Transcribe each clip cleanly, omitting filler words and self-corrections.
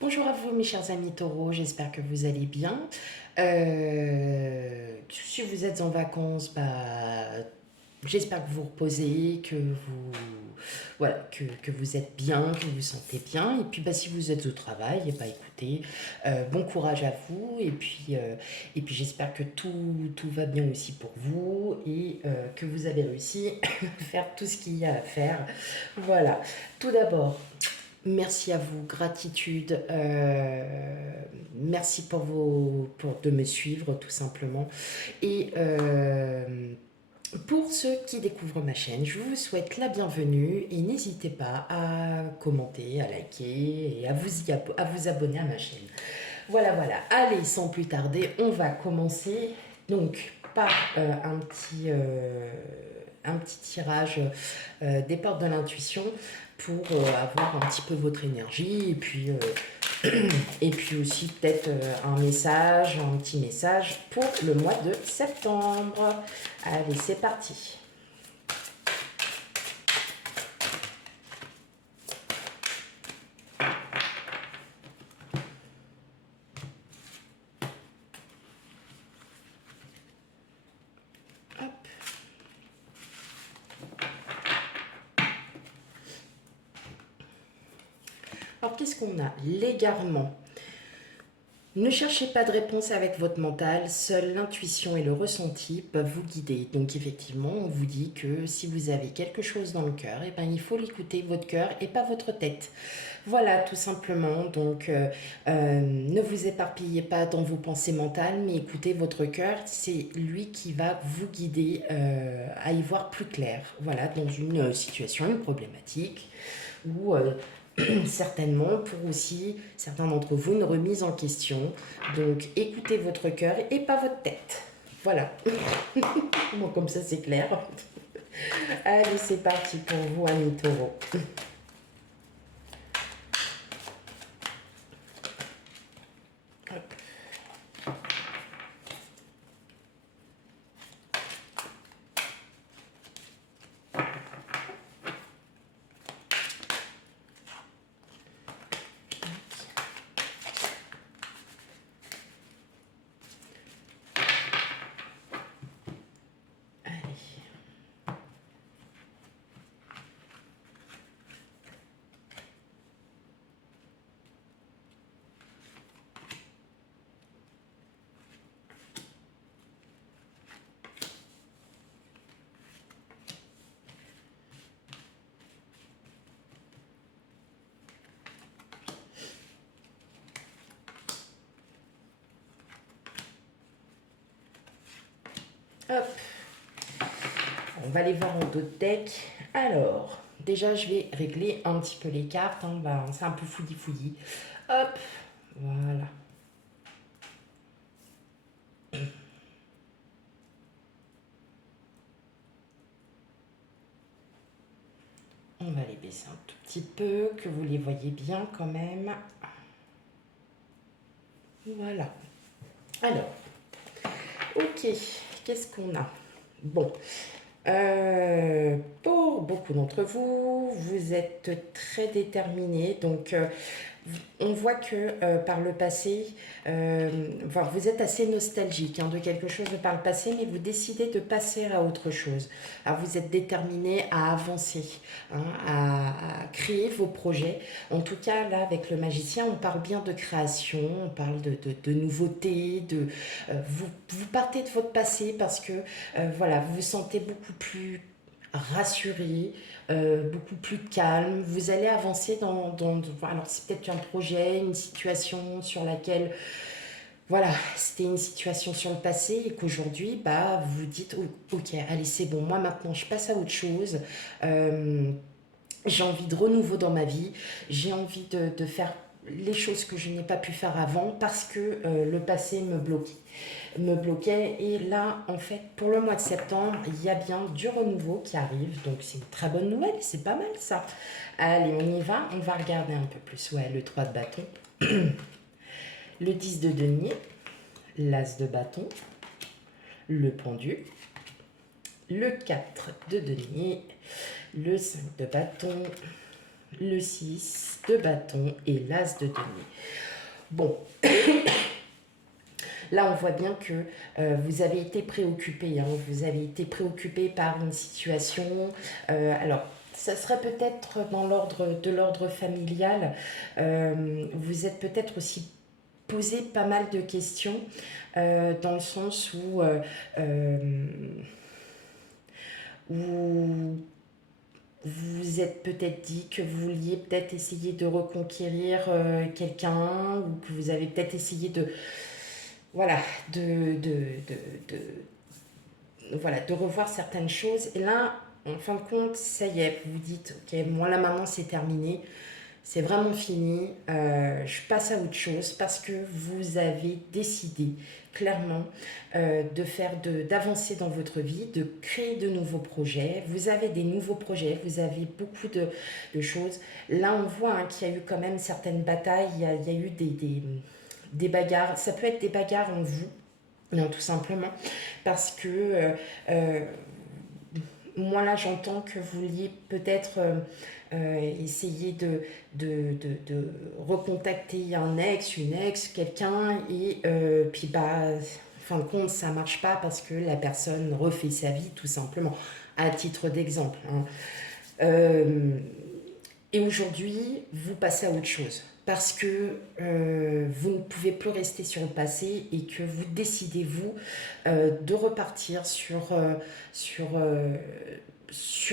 Bonjour à vous mes chers amis taureaux, j'espère que vous allez bien. Si vous êtes en vacances, j'espère que vous reposez, voilà, que vous êtes bien, que vous vous sentez bien. Et puis si vous êtes au travail, écoutez, bon courage à vous. Et puis j'espère que tout va bien aussi pour vous et que vous avez réussi à faire tout ce qu'il y a à faire. Voilà, tout d'abord. Merci à vous, gratitude. Merci de me suivre tout simplement. Et pour ceux qui découvrent ma chaîne, je vous souhaite la bienvenue et n'hésitez pas à commenter, à liker et à vous abonner à ma chaîne. Voilà, voilà. Allez, sans plus tarder, on va commencer donc par un petit tirage des portes de l'intuition pour avoir un petit peu votre énergie et puis aussi peut-être un petit message pour le mois de septembre. Allez, c'est parti. Hop. Alors, qu'est-ce qu'on a? L'égarement. Ne cherchez pas de réponse avec votre mental, seule l'intuition et le ressenti peuvent vous guider. Donc effectivement, on vous dit que si vous avez quelque chose dans le cœur, il faut l'écouter, votre cœur et pas votre tête. Voilà, tout simplement. Donc ne vous éparpillez pas dans vos pensées mentales, mais écoutez votre cœur, c'est lui qui va vous guider à y voir plus clair. Voilà, dans une situation, une problématique ou certainement pour aussi certains d'entre vous une remise en question. Donc écoutez votre cœur et pas votre tête. Voilà. Bon, comme ça c'est clair. Allez, c'est parti pour vous, amis taureaux. Allez. Hop. On va les voir en dos de deck. Alors, déjà, je vais régler un petit peu les cartes. C'est un peu fouillis-fouillis. Hop. Voilà. On va les baisser un tout petit peu, que vous les voyez bien quand même. Voilà. Alors, ok, qu'est-ce qu'on a? Bon, pour beaucoup d'entre vous, vous êtes très déterminés, donc on voit que par le passé, vous êtes assez nostalgique de quelque chose de par le passé, mais vous décidez de passer à autre chose. Alors vous êtes déterminé à avancer, à créer vos projets. En tout cas, là, avec le magicien, on parle bien de création, on parle de nouveautés, vous partez de votre passé parce que voilà, vous vous sentez beaucoup plus rassuré, beaucoup plus calme. Vous allez avancer alors c'est peut-être un projet, une situation sur laquelle, voilà, c'était une situation sur le passé et qu'aujourd'hui, vous dites, oh, ok, allez, c'est bon, moi maintenant je passe à autre chose. Euh, j'ai envie de renouveau dans ma vie, j'ai envie de faire les choses que je n'ai pas pu faire avant parce que le passé me bloquait. Et là, en fait, pour le mois de septembre, il y a bien du renouveau qui arrive. Donc, c'est une très bonne nouvelle. C'est pas mal, ça. Allez, on y va. On va regarder un peu plus. Ouais, le 3 de bâton. Le 10 de denier. L'as de bâton. Le pendu. Le 4 de denier. Le 5 de bâton. le 6 de bâton et l'as de denier. Bon, là on voit bien que vous avez été préoccupé, hein, vous avez été préoccupé par une situation. Alors, ça serait peut-être dans l'ordre familial. Vous êtes peut-être aussi posé pas mal de questions dans le sens où vous êtes peut-être dit que vous vouliez peut-être essayer de reconquérir quelqu'un, ou que vous avez peut-être essayé de, voilà, voilà, de revoir certaines choses. Et là, en fin de compte, ça y est, vous vous dites, ok, moi là maintenant c'est terminé, c'est vraiment fini, je passe à autre chose, parce que vous avez décidé clairement d'avancer dans votre vie, de créer de nouveaux projets. Vous avez des nouveaux projets, vous avez beaucoup de choses. Là, on voit hein, qu'il y a eu quand même certaines batailles, il y a eu des bagarres. Ça peut être des bagarres en vous, non, tout simplement, parce que euh, moi là j'entends que vous vouliez peut-être essayer de recontacter un ex, une ex, quelqu'un, et puis bah, fin de compte, ça marche pas parce que la personne refait sa vie, tout simplement, à titre d'exemple. Hein. Euh, et aujourd'hui, vous passez à autre chose. Parce que vous ne pouvez plus rester sur le passé et que vous décidez, vous, de repartir sur, sur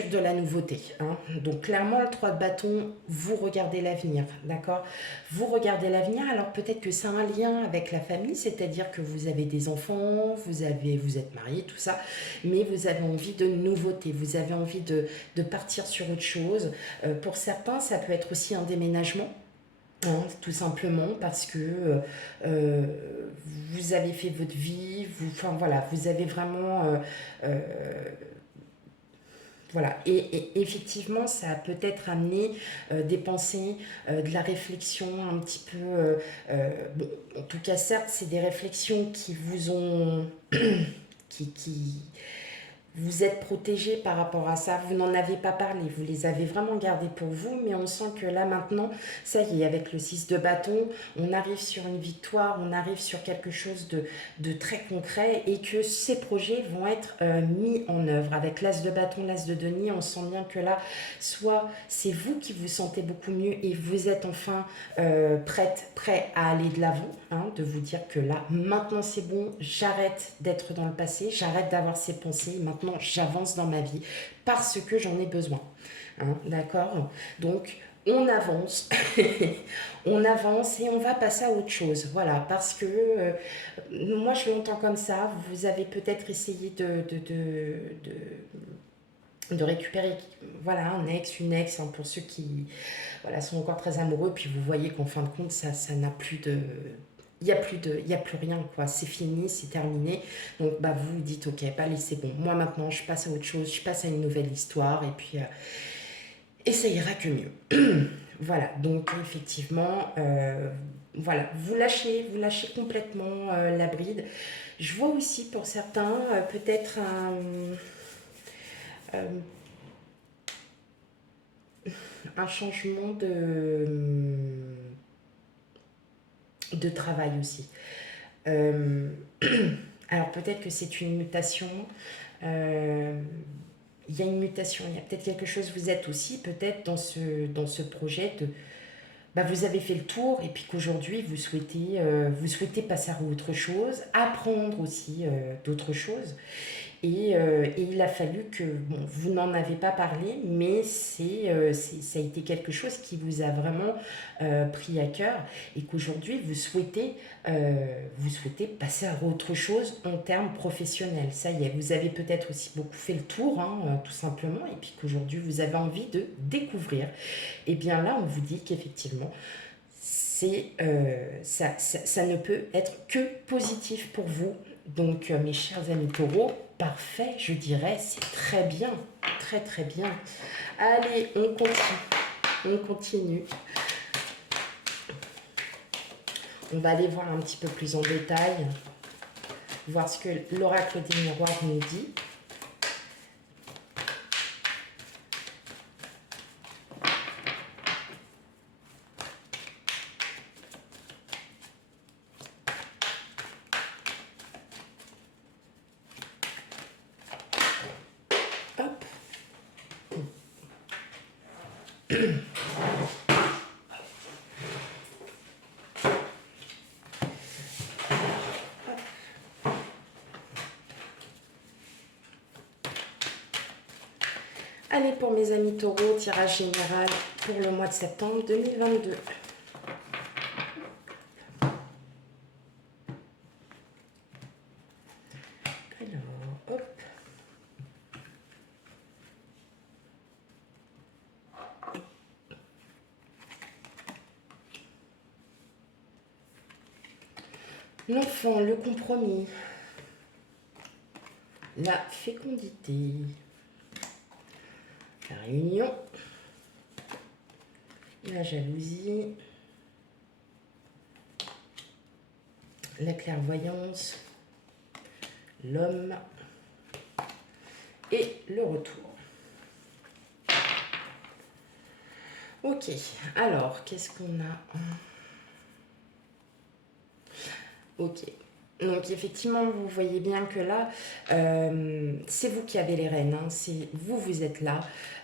de la nouveauté. Hein. Donc clairement, le 3 de bâton, vous regardez l'avenir, d'accord? Vous regardez l'avenir, alors peut-être que c'est un lien avec la famille, c'est-à-dire que vous avez des enfants, vous êtes marié, tout ça, mais vous avez envie de nouveauté, vous avez envie de partir sur autre chose. Pour certains, ça peut être aussi un déménagement. Hein, tout simplement parce que euh, vous avez fait votre vie, enfin voilà, vous avez vraiment euh, voilà, et effectivement, ça a peut-être amené des pensées, de la réflexion un petit peu. Bon, en tout cas, certes, c'est des réflexions qui vous ont, qui vous êtes protégé par rapport à ça, vous n'en avez pas parlé, vous les avez vraiment gardés pour vous, mais on sent que là maintenant, ça y est, avec le 6 de bâton, on arrive sur une victoire, on arrive sur quelque chose de très concret, et que ces projets vont être mis en œuvre. Avec l'as de bâton, l'as de denier, on sent bien que là, soit c'est vous qui vous sentez beaucoup mieux et vous êtes enfin prêt à aller de l'avant, hein, de vous dire que là, maintenant c'est bon, j'arrête d'être dans le passé, j'arrête d'avoir ces pensées, maintenant j'avance dans ma vie parce que j'en ai besoin. Hein, d'accord? Donc on avance, on avance et on va passer à autre chose. Voilà, parce que moi je l'entends comme ça, vous avez peut-être essayé de récupérer voilà, un ex, une ex, hein, pour ceux qui voilà, sont encore très amoureux, puis vous voyez qu'en fin de compte, ça n'a plus de... Il y a plus rien, quoi. C'est fini, c'est terminé. Donc, bah, vous vous dites, ok, bah, allez, c'est bon. Moi, maintenant, je passe à autre chose, je passe à une nouvelle histoire, et puis, et ça ira que mieux. Voilà, donc, effectivement, voilà, vous lâchez complètement la bride. Je vois aussi, pour certains, peut-être euh, un changement de travail aussi. Euh, alors peut-être que c'est une mutation. euh, il y a une mutation, il y a peut-être quelque chose, vous êtes aussi peut-être dans ce projet de... Bah, vous avez fait le tour et puis qu'aujourd'hui vous souhaitez passer à autre chose, apprendre aussi d'autres choses. Et il a fallu que, bon, vous n'en avez pas parlé, mais ça a été quelque chose qui vous a vraiment pris à cœur, et qu'aujourd'hui vous souhaitez passer à autre chose en termes professionnels. Ça y est, vous avez peut-être aussi beaucoup fait le tour, hein, tout simplement, et puis qu'aujourd'hui vous avez envie de découvrir. Et bien là, on vous dit qu'effectivement, ça ne peut être que positif pour vous. Donc, mes chers amis taureaux, parfait, je dirais, c'est très bien, très très bien. Allez, on continue. On va aller voir un petit peu plus en détail, voir ce que l'oracle des miroirs nous dit. Allez, pour mes amis taureaux, tirage général pour le mois de septembre 2022. Alors, hop. L'enfant, le compromis, la fécondité, la réunion, la jalousie, la clairvoyance, l'homme et le retour. Ok, alors, qu'est-ce qu'on a? Ok. Donc effectivement, vous voyez bien que là, c'est vous qui avez les rênes, hein, c'est vous, vous êtes là.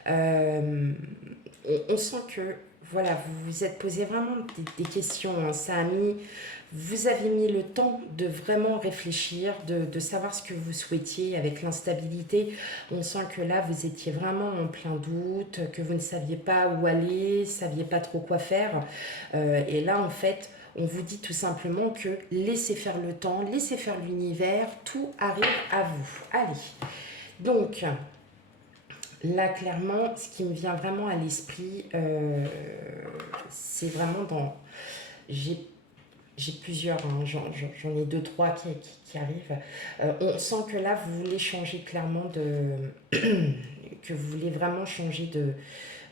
On sent que, voilà, vous vous êtes posé vraiment des questions, hein, vous avez mis le temps de vraiment réfléchir, de savoir ce que vous souhaitiez avec l'instabilité. On sent que là, vous étiez vraiment en plein doute, que vous ne saviez pas où aller, ne saviez pas trop quoi faire. Et là, en fait, on vous dit tout simplement que laissez faire le temps, laissez faire l'univers, tout arrive à vous. Allez, donc là clairement, ce qui me vient vraiment à l'esprit, c'est vraiment dans... J'ai plusieurs, hein, j'en ai deux, trois qui arrivent. On sent que là, vous voulez changer clairement que vous voulez vraiment changer de...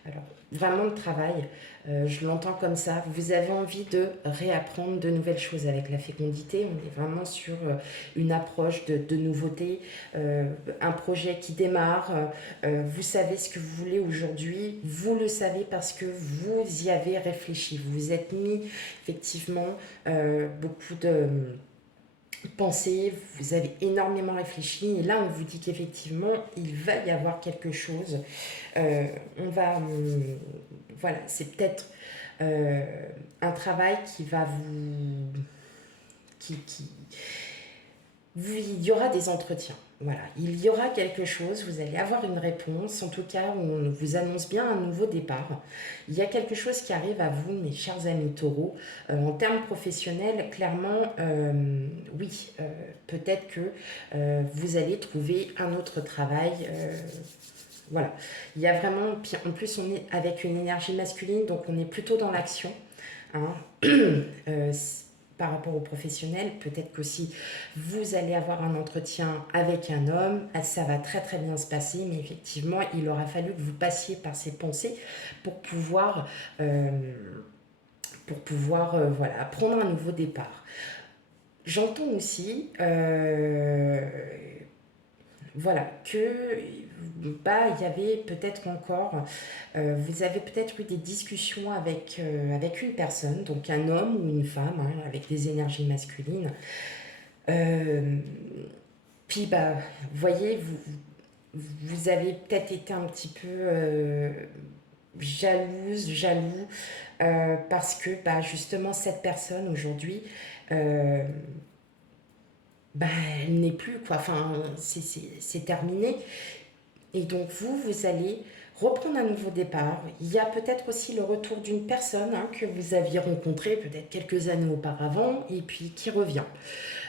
Alors, vraiment de travail, je l'entends comme ça. Vous avez envie de réapprendre de nouvelles choses avec la fécondité. On est vraiment sur une approche de nouveauté, un projet qui démarre. Vous savez ce que vous voulez aujourd'hui. Vous le savez parce que vous y avez réfléchi. Vous vous êtes mis effectivement beaucoup de pensées, vous avez énormément réfléchi et là on vous dit qu'effectivement il va y avoir quelque chose. Voilà, c'est peut-être un travail qui va il y aura des entretiens. Voilà, il y aura quelque chose, vous allez avoir une réponse. En tout cas, on vous annonce bien un nouveau départ. Il y a quelque chose qui arrive à vous, mes chers amis taureaux. En termes professionnels, clairement, oui, peut-être que vous allez trouver un autre travail. Voilà, il y a vraiment, puis en plus on est avec une énergie masculine, donc on est plutôt dans l'action, hein. Par rapport aux professionnels, peut-être qu'aussi vous allez avoir un entretien avec un homme, ça va très très bien se passer, mais effectivement il aura fallu que vous passiez par ces pensées pour pouvoir, voilà, prendre un nouveau départ. J'entends aussi voilà, que bah, il y avait peut-être encore, vous avez peut-être eu des discussions avec une personne, donc un homme ou une femme, hein, avec des énergies masculines. Euh, Puis, bah, vous voyez, vous avez peut-être été un petit peu jaloux, parce que bah, justement, cette personne aujourd'hui, euh, bah, elle n'est plus, quoi. Enfin, c'est terminé. Et donc vous allez reprendre un nouveau départ. Il y a peut-être aussi le retour d'une personne, hein, que vous aviez rencontrée peut-être quelques années auparavant et puis qui revient.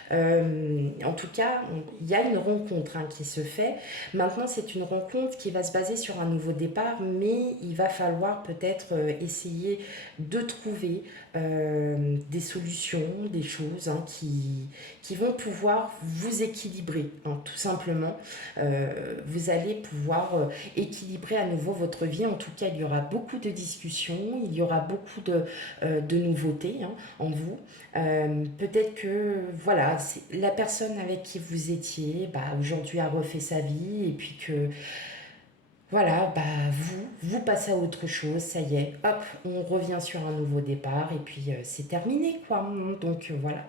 En tout cas, il y a une rencontre, hein, qui se fait. Maintenant, c'est une rencontre qui va se baser sur un nouveau départ, mais il va falloir peut-être essayer de trouver des solutions, des choses, hein, qui vont pouvoir vous équilibrer, hein, tout simplement. Vous allez pouvoir équilibrer à nouveau votre vie. En tout cas, il y aura beaucoup de discussions, il y aura beaucoup de nouveautés, hein, en vous. Peut-être que voilà, la personne avec qui vous étiez, bah, aujourd'hui a refait sa vie et puis que voilà, bah, vous passez à autre chose, ça y est, hop, on revient sur un nouveau départ et puis c'est terminé, quoi. Donc voilà.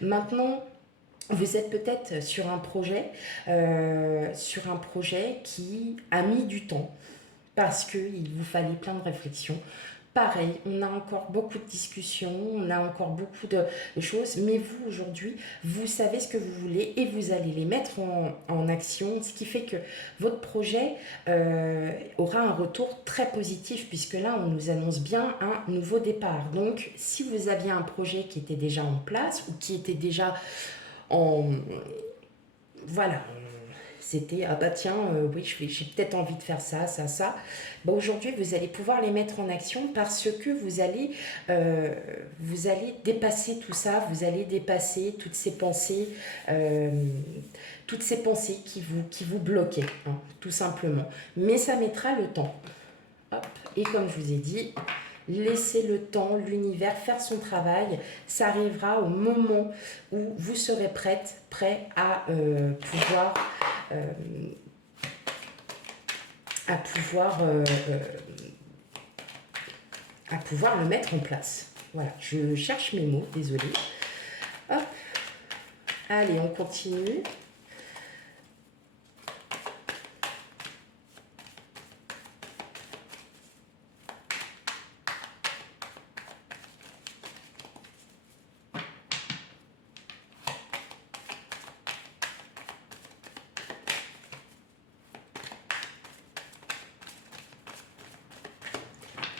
Maintenant, vous êtes peut-être sur un projet qui a mis du temps. parce qu'il vous fallait plein de réflexions. Pareil, on a encore beaucoup de discussions, on a encore beaucoup de choses, mais vous, aujourd'hui, vous savez ce que vous voulez et vous allez les mettre en action, ce qui fait que votre projet aura un retour très positif, puisque là, on nous annonce bien un nouveau départ. Donc, si vous aviez un projet qui était déjà en place ou qui était déjà en... Voilà, c'était, ah bah tiens, oui, j'ai peut-être envie de faire ça, ça, ça. Bah aujourd'hui, vous allez pouvoir les mettre en action parce que vous allez dépasser tout ça, vous allez dépasser euh, toutes ces pensées qui vous bloquaient, hein, tout simplement. Mais ça mettra le temps. Hop. Et comme je vous ai dit, laissez le temps, l'univers faire son travail. Ça arrivera au moment où vous serez prêt euh, à pouvoir, euh, euh, à pouvoir le mettre en place. Voilà, je cherche mes mots, désolée. Hop, allez, on continue.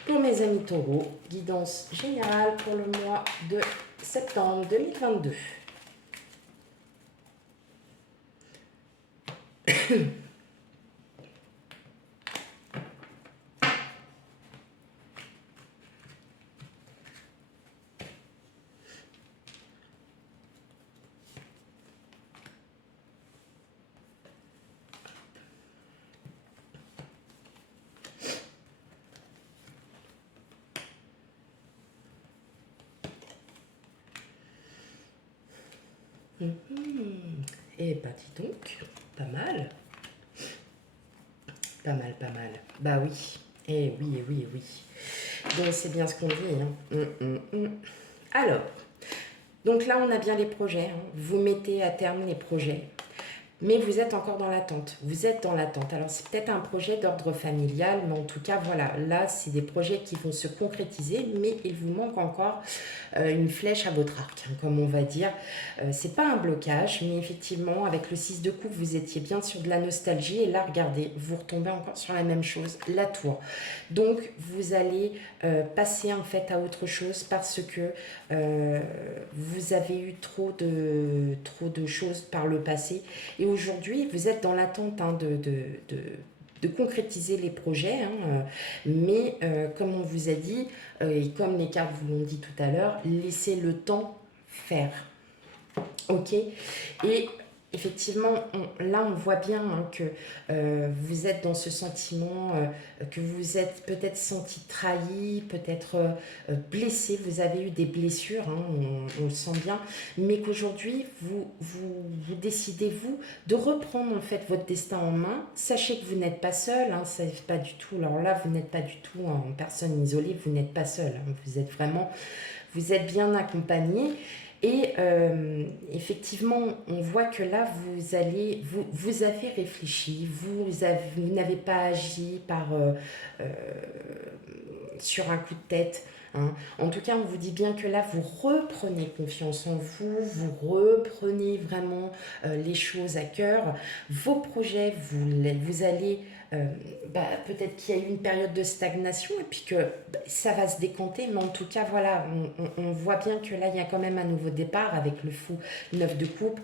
Pour mes amis taureaux, guidance générale pour le mois de septembre 2022. Et bah dis donc, pas mal. Pas mal, pas mal. Bah oui. Eh oui, eh oui, eh oui. Donc c'est bien ce qu'on dit. Hein. Alors, donc là on a bien les projets. Hein. Vous mettez à terme les projets. Mais vous êtes encore dans l'attente. Vous êtes dans l'attente. Alors, c'est peut-être un projet d'ordre familial, mais en tout cas, voilà. Là, c'est des projets qui vont se concrétiser, mais il vous manque encore une flèche à votre arc, hein, comme on va dire. C'est pas un blocage, mais effectivement, avec le 6 de coupe, vous étiez bien sur de la nostalgie. Et là, regardez, vous retombez encore sur la même chose, la tour. Donc, vous allez passer en fait à autre chose parce que vous avez eu trop de choses par le passé. Et aujourd'hui, vous êtes dans l'attente hein, de concrétiser les projets, hein, mais comme on vous a dit, et comme les cartes vous l'ont dit tout à l'heure, laissez le temps faire. Ok. Et effectivement, là, on voit bien hein, que vous êtes dans ce sentiment, que vous êtes peut-être senti trahi, peut-être blessé, vous avez eu des blessures, hein, on le sent bien, mais qu'aujourd'hui, vous décidez, vous, de reprendre en fait votre destin en main. Sachez que vous n'êtes pas seul, hein, c'est pas du tout, alors là, vous n'êtes pas du tout en personne isolée, vous n'êtes pas seul, hein, vous êtes vraiment, vous êtes bien accompagné. Et effectivement, on voit que là, vous avez réfléchi, vous n'avez pas agi euh, sur un coup de tête. Hein. En tout cas, on vous dit bien que là, vous reprenez confiance en vous, vous reprenez vraiment les choses à cœur. Vos projets, vous allez... peut-être qu'il y a eu une période de stagnation et puis que ça va se décanter, mais en tout cas, voilà, on voit bien que là, il y a quand même un nouveau départ avec le fou 9 de coupe.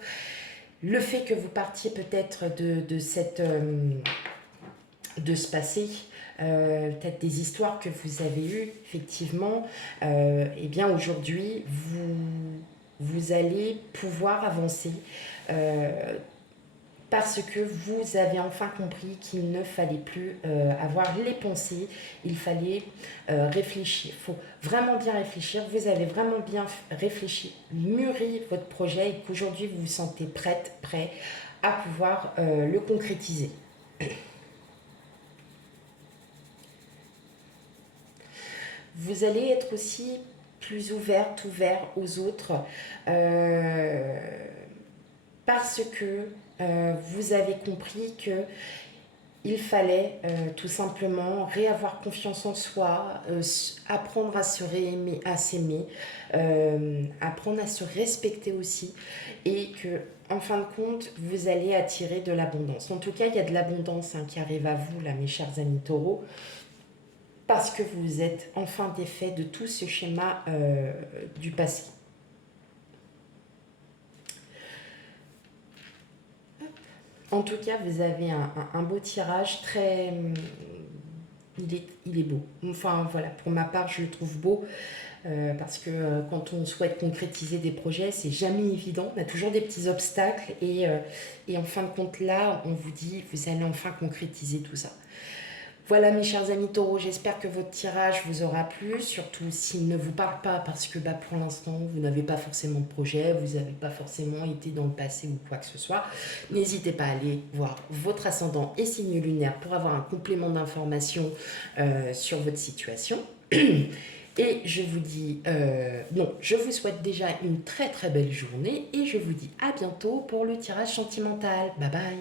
Le fait que vous partiez peut-être de ce passé, peut-être des histoires que vous avez eues, effectivement, et bien aujourd'hui, vous allez pouvoir avancer parce que vous avez enfin compris qu'il ne fallait plus avoir les pensées, il fallait réfléchir. Il faut vraiment bien réfléchir. Vous avez vraiment bien réfléchi, mûri votre projet et qu'aujourd'hui vous vous sentez prêt à pouvoir le concrétiser. Vous allez être aussi plus ouvert aux autres parce que vous avez compris que Il fallait tout simplement réavoir confiance en soi, apprendre à se réaimer, à s'aimer, apprendre à se respecter aussi, et que en fin de compte, vous allez attirer de l'abondance. En tout cas, il y a de l'abondance qui arrive à vous, là, mes chers amis taureaux, parce que vous êtes enfin défait de tout ce schéma du passé. En tout cas, vous avez un beau tirage, très... il est beau. Enfin, voilà, pour ma part, je le trouve beau. Parce que quand on souhaite concrétiser des projets, c'est jamais évident. On a toujours des petits obstacles. Et en fin de compte, là, on vous dit, vous allez enfin concrétiser tout ça. Voilà mes chers amis taureaux, j'espère que votre tirage vous aura plu, surtout s'il ne vous parle pas parce que pour l'instant vous n'avez pas forcément de projet, vous n'avez pas forcément été dans le passé ou quoi que ce soit. N'hésitez pas à aller voir votre ascendant et signe lunaire pour avoir un complément d'information sur votre situation. Et je vous dis, je vous souhaite déjà une très très belle journée et je vous dis à bientôt pour le tirage sentimental. Bye bye.